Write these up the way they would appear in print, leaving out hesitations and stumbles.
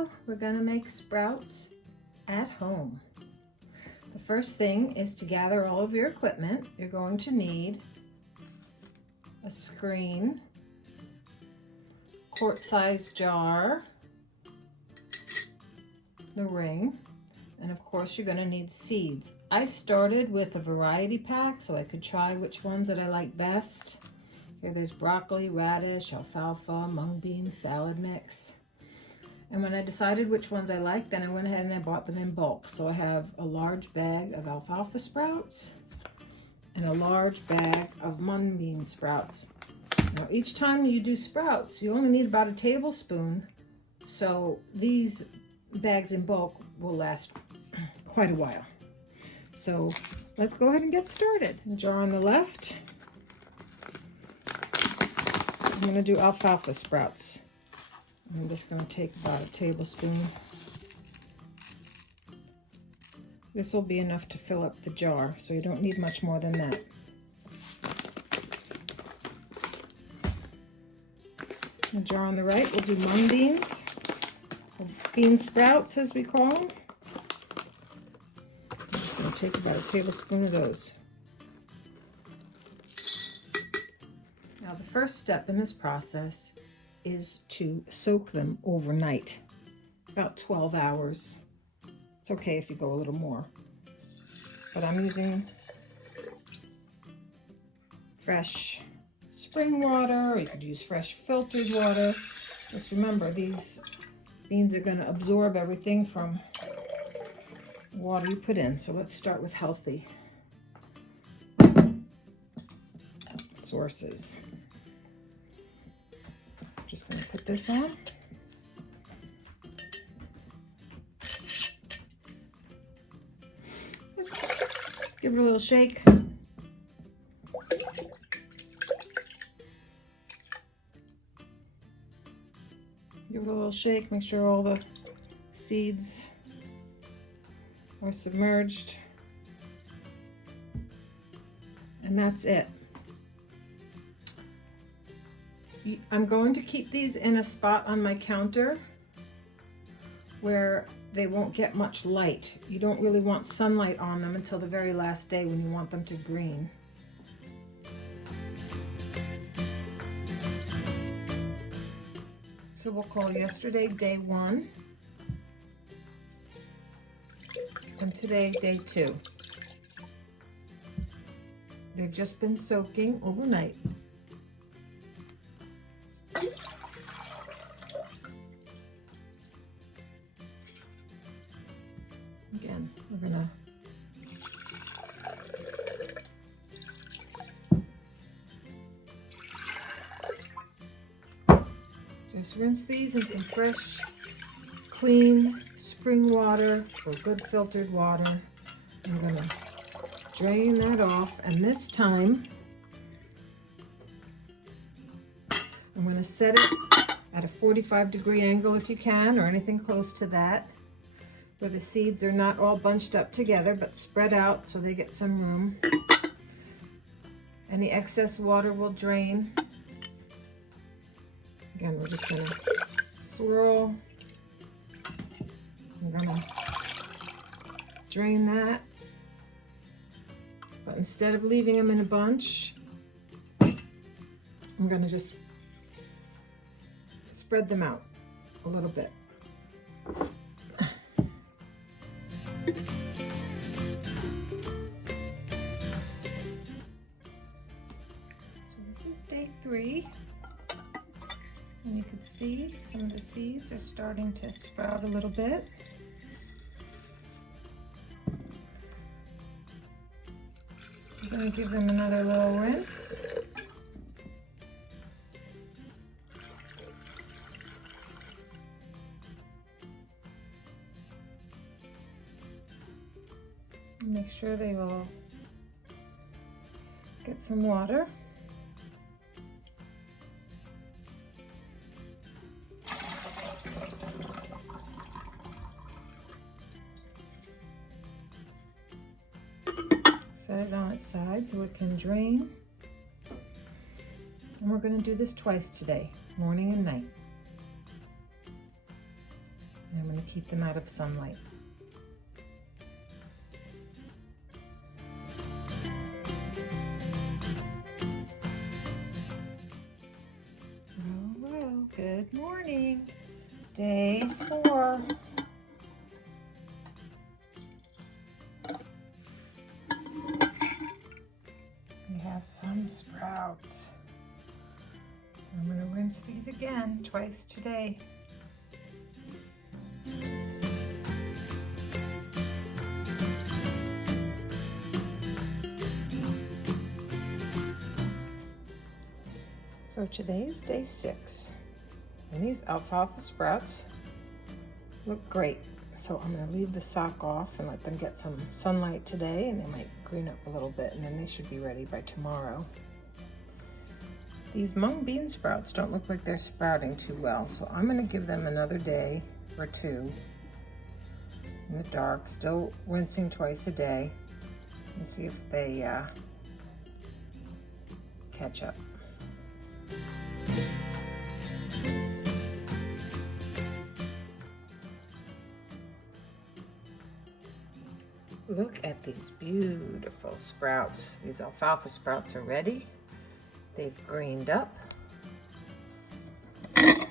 video, we're going to make sprouts at home. The first thing is to gather all of your equipment. You're going to need a screen, quart-sized jar, the ring, and of course you're going to need seeds. I started with a variety pack so I could try which ones that I like best. Here there's broccoli, radish, alfalfa, mung beans, salad mix. And when I decided which ones I liked, then I went ahead and I bought them in bulk. So I have a large bag of alfalfa sprouts and a large bag of mung bean sprouts. Now each time you do sprouts, you only need about a tablespoon. So these bags in bulk will last quite a while. So let's go ahead and get started. A jar on the left. I'm going to do alfalfa sprouts. I'm just going to take about a tablespoon. This will be enough to fill up the jar, so you don't need much more than that. The jar on the right, we'll do mung beans, or bean sprouts as we call them. I'm just going to take about a tablespoon of those. Now the first step in this process is to soak them overnight, about 12 hours. It's okay if you go a little more, but I'm using fresh spring water, or you could use fresh filtered water. Just remember, these beans are going to absorb everything from the water you put in. So let's start with healthy sources. Just going to put this on. Just give it a little shake. Give it a little shake, make sure all the seeds are submerged. And that's it. I'm going to keep these in a spot on my counter where they won't get much light. You don't really want sunlight on them until the very last day when you want them to green. So we'll call yesterday day 1 and today day 2. They've just been soaking overnight. Again, we're gonna just rinse these in some fresh, clean spring water or good filtered water. I'm gonna drain that off, and this time I'm gonna set it at a 45-degree angle if you can, or anything close to that, where the seeds are not all bunched up together but spread out so they get some room. Any excess water will drain. Again, we're just going to swirl. I'm going to drain that. But instead of leaving them in a bunch, I'm going to just spread them out a little bit. Day 3, and you can see some of the seeds are starting to sprout a little bit. I'm going to give them another little rinse. And make sure they all get some water. Set it on its side so it can drain. And we're going to do this twice today, morning and night. I'm going to keep them out of sunlight. Well, good morning. Day 4. We have some sprouts. I'm going to rinse these again twice today. So today's day 6, and these alfalfa sprouts look great. So I'm going to leave the sock off and let them get some sunlight today, and they might green up a little bit, and then they should be ready by tomorrow. These mung bean sprouts don't look like they're sprouting too well, so I'm going to give them another day or 2 in the dark, still rinsing twice a day, and see if they catch up. Look at these beautiful sprouts. These alfalfa sprouts are ready. They've greened up. It's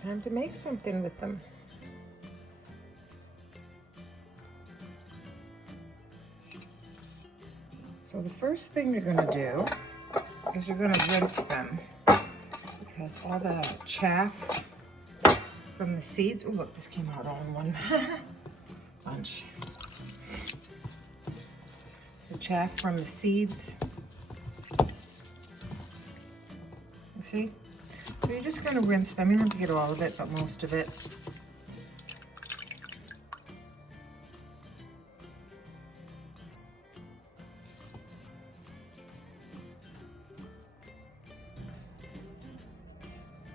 time to make something with them. So the first thing you're going to do is you're going to rinse them, because all the chaff from the seeds, oh look, this came out all in one bunch. The chaff from the seeds, you see? So you're just going to rinse them. You don't have to get all of it, but most of it.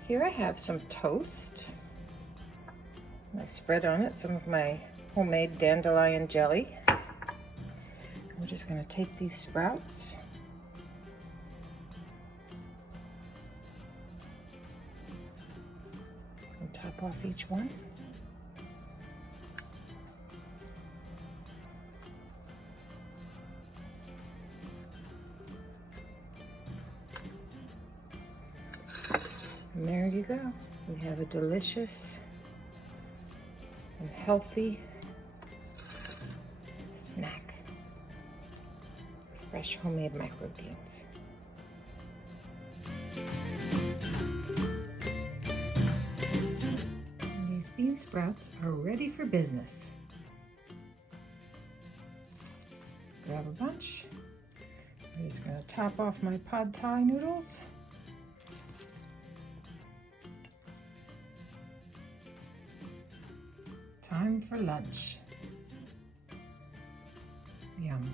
Here I have some toast. I spread on it some of my homemade dandelion jelly. We're just going to take these sprouts and top off each one. And there you go. We have a delicious and healthy snack. Fresh homemade microgreens. And these bean sprouts are ready for business. Grab a bunch. I'm just going to top off my pad thai noodles. Time for lunch. Yum.